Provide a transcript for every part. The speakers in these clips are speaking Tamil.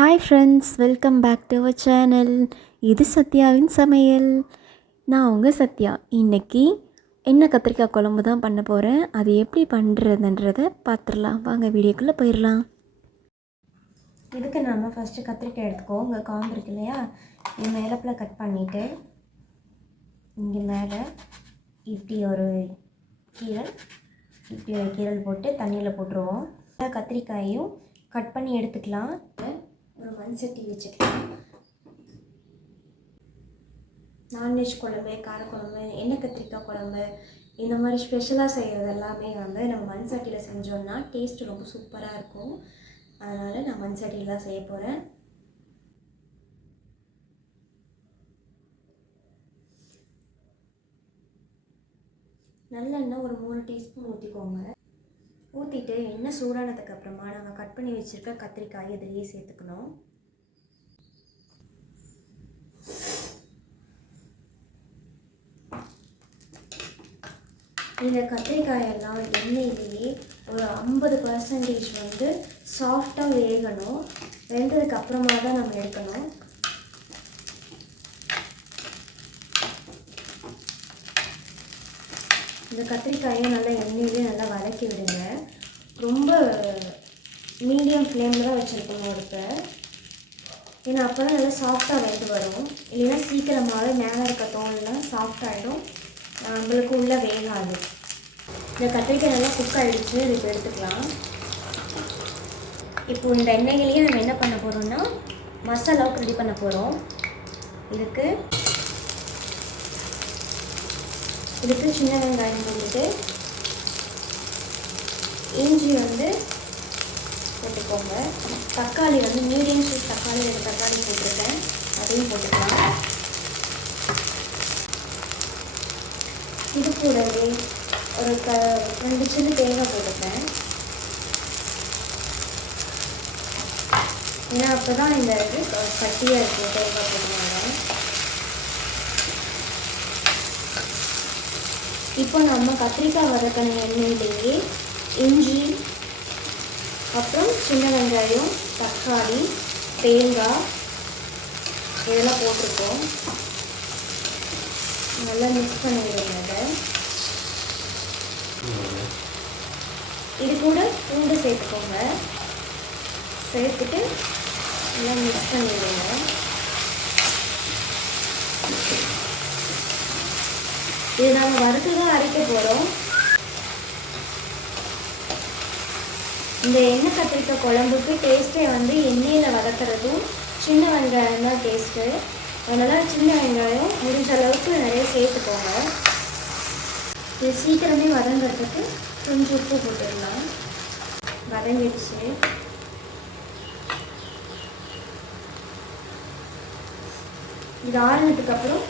Hi friends, welcome back to our channel. இது சத்யாவின் சமையல். நான் உங்கள் சத்யா. இன்றைக்கி எண்ணெய் கத்திரிக்காய் குழம்பு தான் பண்ண போகிறேன். அது எப்படி பண்ணுறதுன்றதை பார்த்துடலாம். வாங்க வீடியோக்குள்ளே போயிடலாம். இதுக்கு நம்ம ஃபஸ்ட்டு கத்திரிக்காய் எடுத்துக்கோ. உங்கள் காம்பு இருக்கு இல்லையா, இது மேலப்பில் கட் பண்ணிவிட்டு இங்கே மேலே இப்படி ஒரு கீரல் போட்டு தண்ணியில் போட்டுருவோம். கத்திரிக்காயும் கட் பண்ணி எடுத்துக்கலாம். ஒரு மண் சட்டி வச்சுக்கலாம். நான்வெஜ் குழம்பு, காரக்குழம்பு, எண்ணெய் கத்திரிக்காய் குழம்பு, இந்த மாதிரி ஸ்பெஷலாக செய்கிறது எல்லாமே வந்து நம்ம மண் சட்டியில் செஞ்சோம்னா டேஸ்ட்டு ரொம்ப சூப்பராக இருக்கும். அதனால் நான் மண் சட்டியில் தான் செய்ய போகிறேன். நல்லெண்ணெய் ஒரு 3 டீஸ்பூன் ஊற்றிக்கோங்க. ஊற்றிட்டு எண்ணெய் சூடானதுக்கு அப்புறமா நம்ம கட் பண்ணி வச்சுருக்க கத்திரிக்காய் இதிலேயே சேர்த்துக்கணும். இந்த கத்திரிக்காயெல்லாம் எண்ணெயிலேயே ஒரு 50% வந்து சாஃப்டாக வேகணும். வெந்ததுக்கு அப்புறமா தான் நம்ம எடுக்கணும். இந்த கத்திரிக்காயை நல்லா எண்ணெயிலே நல்லா வதக்கி விடுங்க. ரொம்ப மீடியம் ஃப்ளேமில் தான் வச்சுருக்கணும் அடுப்பை. ஏன்னா அப்போ தான் நல்லா சாஃப்டாக வெந்து வரும். இல்லைன்னா சீக்கிரமாகவே மேலே இருக்க தோல்லாம் சாஃப்டாகிடும், நம்மளுக்கு உள்ளே வேகாது. இந்த கத்திரிக்காய் நல்லா குக் ஆகிடுச்சு. இதுக்கு எடுத்துக்கலாம். இப்போது இந்த எண்ணெயிலேயே நம்ம என்ன பண்ண போகிறோம்னா மசாலாவுக்கு ரெடி பண்ண போகிறோம். இதுக்கு சின்ன வெங்காயம் போட்டுட்டு இஞ்சி வந்து போட்டுக்கோங்க. தக்காளி வந்து மீடியம் சைஸ் தக்காளி 2 தக்காளி போட்டிருக்கேன், அதையும் போட்டுக்கலாம். இது கூடவே ஒரு 2 சில்லு தேங்காய் போட்டுப்பேன். ஏன்னா அப்போ தான் இந்த இது கட்டியாக இருக்கும் தேங்காய் போட்டுருவாங்க. இப்போ நம்ம கத்திரிக்காய் வதக்கின எண்ணெயிலேயே இஞ்சி, அப்புறம் சின்ன வெங்காயம், தக்காளி, தேங்காய் இதெல்லாம் போட்டிருக்கோம். நல்லா மிக்ஸ் பண்ணிவிடுங்க. இது கூட பூண்டு சேர்த்துக்கோங்க. சேர்த்துட்டு நல்லா மிக்ஸ் பண்ணிவிடுங்க. இது நாங்கள் வறுத்து தான் அரைக்க போகிறோம். இந்த எண்ணெய் கத்திரிக்காய் குழம்புக்கு டேஸ்ட்டே வந்து எண்ணெயில் வதக்கிறதும் சின்ன வெங்காயம் தான் டேஸ்ட்டு. அதனால் சின்ன வெங்காயம் முடிஞ்ச அளவுக்கு நிறைய சேர்த்துக்கோங்க. இது சீக்கிரமே வதங்கிறதுக்கு கொஞ்சம் உப்பு போட்டுடலாம். வதங்கிடுச்சு. இது ஆறுனதுக்கப்புறம்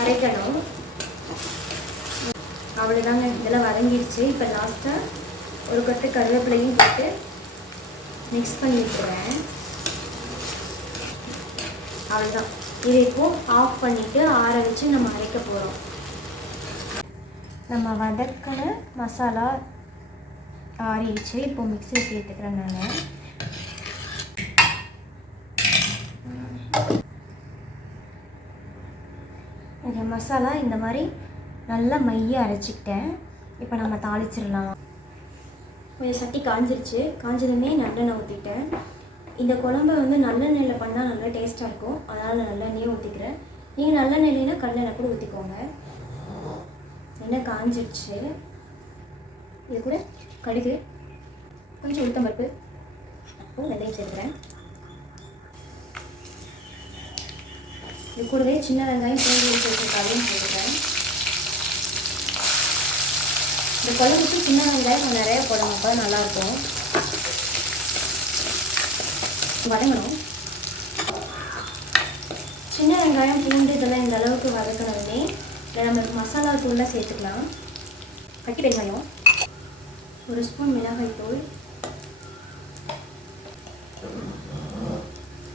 அரைக்கணும். அவ்வளோதாங்க, இதெல்லாம் வதங்கிடுச்சு. இப்போ லாஸ்ட்டாக ஒரு கொத்து கருவேப்பிலையும் போட்டு மிக்ஸ் பண்ணி விட்டுறேன். அவ்வளோதான். இதை இப்போது ஆஃப் பண்ணிவிட்டு ஆற வச்சு நம்ம அரைக்க போகிறோம். நம்ம வதக்கின மசாலா ஆறிடுச்சு. இப்போது மிக்ஸியில் சேர்த்துக்கிறேன் நான். இந்த மசாலா இந்த மாதிரி நல்லா மைய அரைச்சிக்கிட்டேன். இப்போ நம்ம தாளிச்சிடலாம். கொஞ்சம் சட்டி காஞ்சிருச்சு. காஞ்சதுமே நல்லெண்ணெய் ஊற்றிட்டேன். இந்த குழம்பு வந்து நல்லெண்ணெயில் பண்ணால் நல்லா டேஸ்ட்டாக இருக்கும். அதனால் நல்லெண்ணெயே ஊற்றிக்கிறேன். நீங்கள் நல்லெண்ணெய்னா கடலெண்ணெய் கூட ஊற்றிக்கோங்க. எண்ணெய் காஞ்சிடுச்சு. இது கூட கடுகு, கொஞ்சம் உளுத்தம்பருப்பு, அப்புறம் வெந்தயம் சேர்க்குறேன். இது கூடவே சின்ன வெங்காயம், பூண்டு சேர்த்துக்காலையும் போட்டுக்கிறேன். இந்த குழம்புக்கு சின்ன வெங்காயம் நிறைய போடணும், அப்போ நல்லாயிருக்கும். வதங்கணும். சின்ன வெங்காயம், பூண்டு இதெல்லாம் இந்த அளவுக்கு வதக்கணுமே இதை நம்ம மசாலாக்குள்ளே சேர்த்துக்கலாம். கட்டி வெங்காயம், 1 ஸ்பூன் மிளகாய்த்தூள்,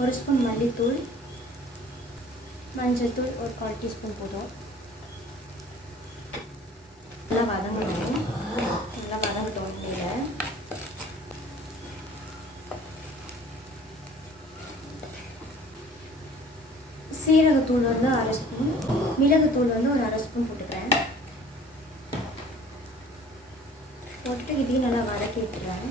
1 ஸ்பூன் மல்லித்தூள், மஞ்சள்தூள் ஒரு 1/4 டீஸ்பூன் போதும். நல்லா வதங்கணும். நல்லா வதங்கட்டும். சீரகத்தூள் வந்து 1/2 ஸ்பூன், மிளகுத்தூள் வந்து ஒரு 1/2 ஸ்பூன் போட்டுக்கிறேன். போட்டு இதையும் நல்லா வதக்கி விட்டுறேன்.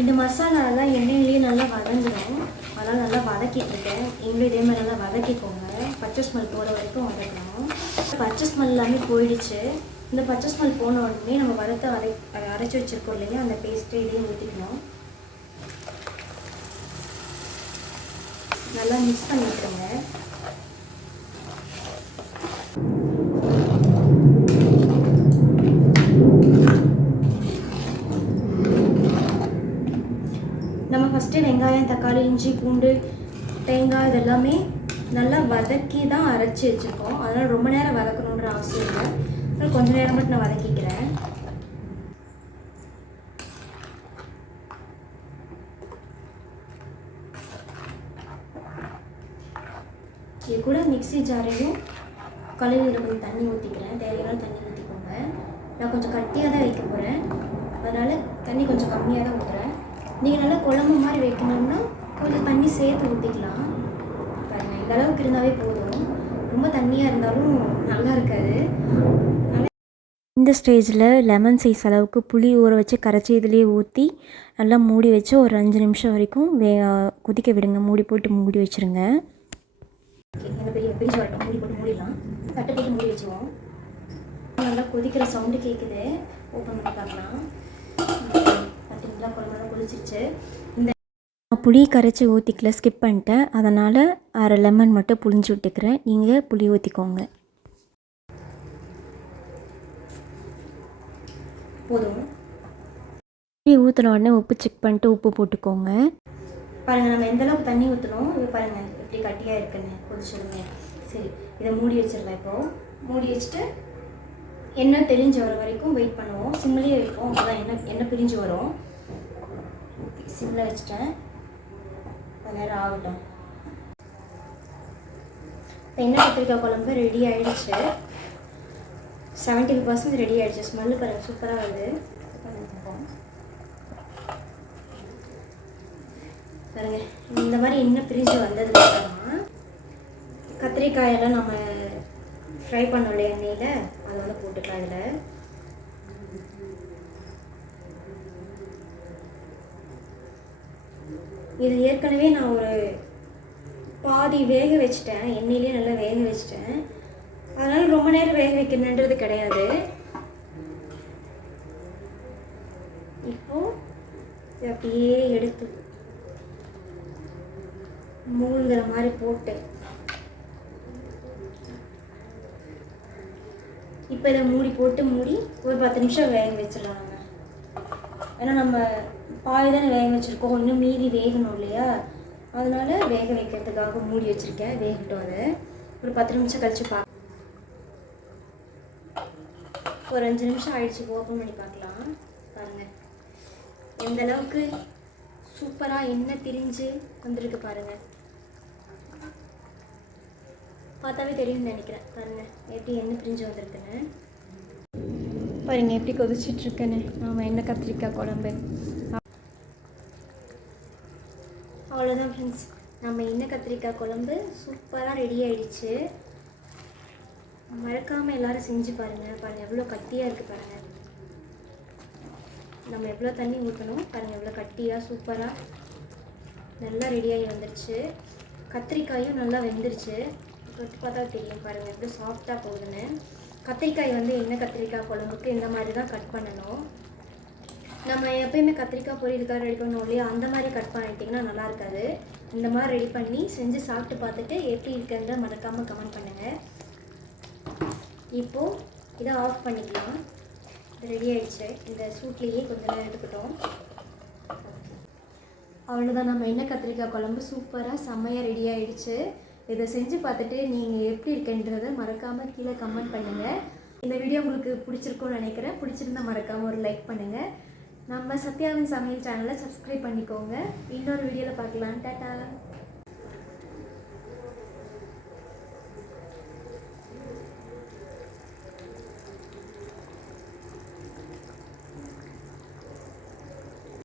இந்த மசாலாலாம் எண்ணெயிலேயே நல்லா வதங்கிடும், அதெல்லாம் நல்லா வதக்கிட்டுருக்கேன். நீங்களும் இதே மாதிரி நல்லா வதக்கிக்கோங்க. பச்சை ஸ்மெல் போகிற வரைக்கும் வதக்கணும். பச்சை ஸ்மெல் எல்லாமே போயிடுச்சு. இந்த பச்சை ஸ்மெல் போன உடனே நம்ம அரைச்சி வச்சுருக்கோம் இல்லையா, அந்த பேஸ்ட்டு இதையும் ஊற்றிக்கணும். நல்லா மிக்ஸ் பண்ணி விட்டுருங்க. நம்ம ஃபஸ்ட்டு வெங்காயம், தக்காளி, இஞ்சி, பூண்டு, தேங்காய் இதெல்லாமே நல்லா வதக்கி தான் அரைச்சி வச்சுருக்கோம். அதனால் ரொம்ப நேரம் வதக்கணுன்ற அவசியம் இல்லை. அதனால் கொஞ்சம் நேரம் மட்டும் நான் வதக்கிக்கிறேன். இது கூட மிக்ஸி ஜாரையும் கழுவியில் கொஞ்சம் தண்ணி ஊற்றிக்கிறேன். தேவையான தண்ணி ஊற்றிக்கோங்க. நான் கொஞ்சம் கட்டியாக தான் வைக்க போகிறேன், அதனால் தண்ணி கொஞ்சம் கம்மியாக தான் ஊற்றுறேன். நீங்கள் நல்லா குழம்பு மாதிரி வைக்கணும்னா கொஞ்சம் தண்ணி சேர்த்து ஊற்றிக்கலாம். பாருங்கள், இந்த அளவுக்கு இருந்தாவே போதும். ரொம்ப தண்ணியாக இருந்தாலும் நல்லா இருக்காது. இந்த ஸ்டேஜில் லெமன் சைஸ் அளவுக்கு புளி ஊற வச்சு கரைச்சி இதிலே ஊற்றி நல்லா மூடி வச்சு ஒரு 5 நிமிஷம் வரைக்கும் கொதிக்க விடுங்க. மூடி போட்டு மூடி வச்சுருங்க. பிரிஞ்சு வரட்டும். மூடி போட்டு மூடிடலாம். தட்டை போட்டு மூடி வச்சுருவோம். நல்லா கொதிக்கிற சவுண்டு கேட்குது. ஓப்பன் பண்ணி பார்க்கலாம். பார்த்தீங்களா, குழம்புலாம் கொதிச்சிருச்சு. இந்த புளி கரைச்சி ஊற்றிக்கல, ஸ்கிப் பண்ணிட்டேன். அதனால் 1/2 லெமன் மட்டும் புளிஞ்சு விட்டுக்கிறேன். நீங்கள் புளி ஊற்றிக்கோங்க. போதும். புளி ஊற்றின உடனே உப்பு செக் பண்ணிட்டு உப்பு போட்டுக்கோங்க. பாருங்கள், நம்ம எந்தளவுக்கு தண்ணி ஊற்றணும். இது பாருங்கள் எப்படி கட்டியாக இருக்குன்னு. கொதிச்சிடுங்க. சரி, இதை மூடி வச்சிடலாம். இப்போது மூடி வச்சுட்டு எண்ணெய் தெளிஞ்சு வர வரைக்கும் வெயிட் பண்ணுவோம். சிம்லேயே வைப்போம். அப்போ தான் எண்ணெய் பிரிஞ்சு வரும். சிம்மில் வச்சுட்டேன். கொஞ்ச நேரம் ஆகட்டும். எண்ணெய் கத்திரிக்காய் குழம்பு ரெடி ஆகிடுச்சு. 70% ரெடி ஆகிடுச்சு. ஸ்மெல்லு பாருங்கள், சூப்பராக வருது. பாருங்க, இந்த மாதிரி எண்ணெய் பிரிஞ்சு வந்ததுக்கப்புறமா கத்திரிக்காயெல்லாம் நம்ம ஃப்ரை பண்ணோம் இல்லையா எண்ணெயில், அதை வந்து போட்டுக்கலாம். இதில் இது ஏற்கனவே நான் ஒரு பாதி வேக வச்சுட்டேன். எண்ணெயிலே நல்லா வேக வச்சுட்டேன். அதனால் ரொம்ப நேரம் வேக வைக்கணுன்றது கிடையாது. இப்போது அப்படியே எடுத்து மூழ்கிற மாதிரி போட்டு இப்போ இதை மூடி போட்டு மூடி ஒரு 10 நிமிஷம் வேக வச்சிடலாம். நம்ம ஏன்னா நம்ம பாதி தானே வேக வச்சுருக்கோம், இன்னும் மீதி வேகணும் இல்லையா, அதனால் வேக வைக்கிறதுக்காக மூடி வச்சுருக்கேன். வேகட்டும். அதை ஒரு 10 நிமிஷம் கழித்து ஒரு 5 நிமிஷம் ஆயிடுச்சு. ஓப்பன் பண்ணி பார்க்கலாம். பாருங்கள் எந்த அளவுக்கு சூப்பராக எண்ணெய் திரிஞ்சு வந்துருக்கு பாருங்கள். பார்த்தாவே தெரியும்னு நினைக்கிறேன். பாருங்கள் எப்படி எண்ணெய் பிரிஞ்சு வந்திருக்குன்னு. பாருங்கள் எப்படி கொதிச்சிட்ருக்குன்னு. ஆமாம், எண்ணெய் கத்திரிக்காய் குழம்பு. அவ்வளோதான் ஃப்ரெண்ட்ஸ், நம்ம எண்ணெய் கத்திரிக்காய் குழம்பு சூப்பராக ரெடி ஆகிடுச்சு. மறக்காமல் எல்லோரும் செஞ்சு பாருங்கள். பாருங்கள் எவ்வளோ கட்டியாக இருக்குது பாருங்கள். நம்ம எவ்வளோ தண்ணி ஊற்றணும் பாருங்கள், எவ்வளோ கட்டியாக சூப்பராக நல்லா ரெடியாகி வந்துருச்சு. கத்திரிக்காயும் நல்லா வெந்துருச்சு. தொட்டு பார்த்தா தெரியும் பாருங்கள் எப்படி சாஃப்டாக போகுதுன்னு. கத்திரிக்காய் வந்து எண்ணெய் கத்திரிக்காய் குழம்புக்கு இந்த மாதிரி தான் கட் பண்ணணும். நம்ம எப்பயுமே கத்திரிக்காய் பொரியலுக்காக ரெடி பண்ணோம் இல்லையா, அந்த மாதிரி கட் பண்ணிட்டிங்கன்னா நல்லா இருக்காது. இந்த மாதிரி ரெடி பண்ணி செஞ்சு சாப்பிட்டு பார்த்துட்டு எப்படி இருக்குன்ற மறக்காமல் கமெண்ட் பண்ணுங்கள். இப்போது இதை ஆஃப் பண்ணிக்கலாம். ரெடி ஆகிடுச்சு. இந்த சூட்லேயே கொஞ்சம் நேரம் எடுத்துக்கிட்டோம். அவ்வளோதான், நம்ம எண்ணெய் கத்திரிக்காய் குழம்பு சூப்பராக செம்மையாக ரெடி ஆகிடுச்சு. இதை செஞ்சு பார்த்துட்டு நீங்கள் எப்படி இருக்குன்றதை மறக்காமல் கீழே கமெண்ட் பண்ணுங்கள். இந்த வீடியோ உங்களுக்கு பிடிச்சிருக்கும்னு நினைக்கிறேன். பிடிச்சிருந்தா மறக்காமல் ஒரு லைக் பண்ணுங்கள். நம்ம சத்யாவின் சமையல் சேனலை சப்ஸ்கிரைப் பண்ணிக்கோங்க. இன்னொரு வீடியோவில் பார்க்கலாம். டாடா.